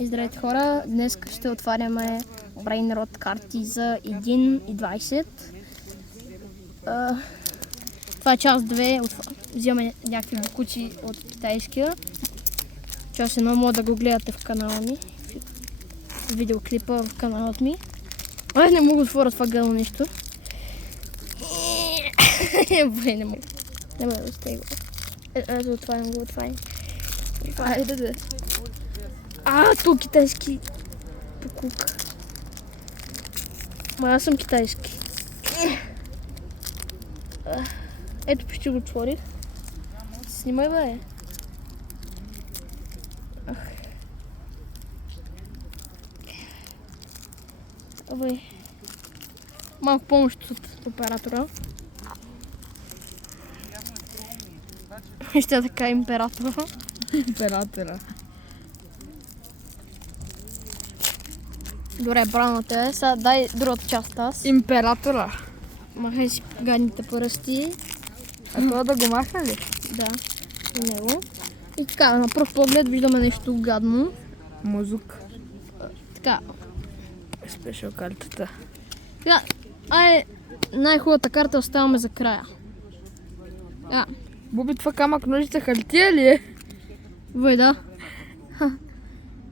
И здравейте хора, днес ще отваряме Brainrot карти за 1,20. Това е част 2, взимаме някакви букуци от китайския. Част 1 може да го гледате в канала ми, видеоклипа в каналът ми. Аз не мога да отворя това гадно нещо. Не мога. Не мога да стега. Аз отварям го, Айде да. То китайски покук. Аз съм китайски. Ето почти го отворих. Снимай, бе. Абе. Малко помощ от оператора. Ще така императора. Императора. Добре, браво те. Сега дай другата част аз. Императора. Махай си гадните пръсти. А това да го махна ли? Да, и него. И така, на пръв поглед виждаме нещо гадно. Музук. Така. Спешъл картата. Сега, най-хубавата карта оставаме за края. Буби, това камък, ножица, хартия ли е? Вой, да.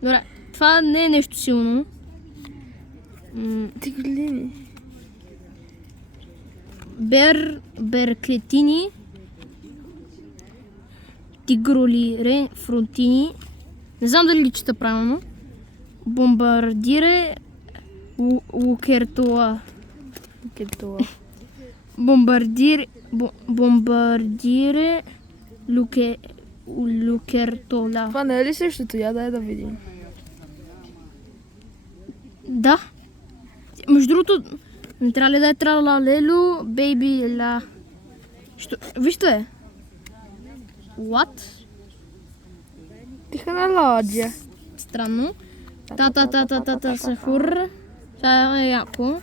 Добре, това не е нещо силно. Тиглини. Берклетини, тигролире, фронтини. Не знам дали ли чета правилно. Бомбардире, лукертола. Бомбардире, лукертола. Това не е ли същото? Я дай да видим. Да. Между другото, не трябва ли да е трала лело, бейби ла. Вижте. What? Тиха на ладия. Странно. Та сахур. Това е яко.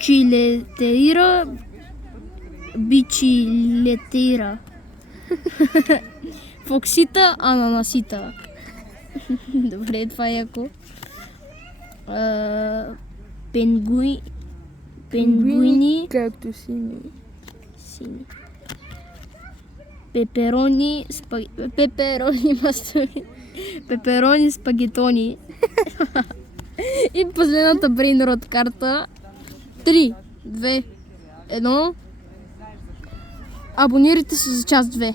Чилетеира. Бичилетеира. Фоксита, ананасита. Добре, това е яко. Пенгуини. Както сини. Пеперони спагетони. И последната Brainrot карта. 3, 2, 1. Абонирайте се за част 2.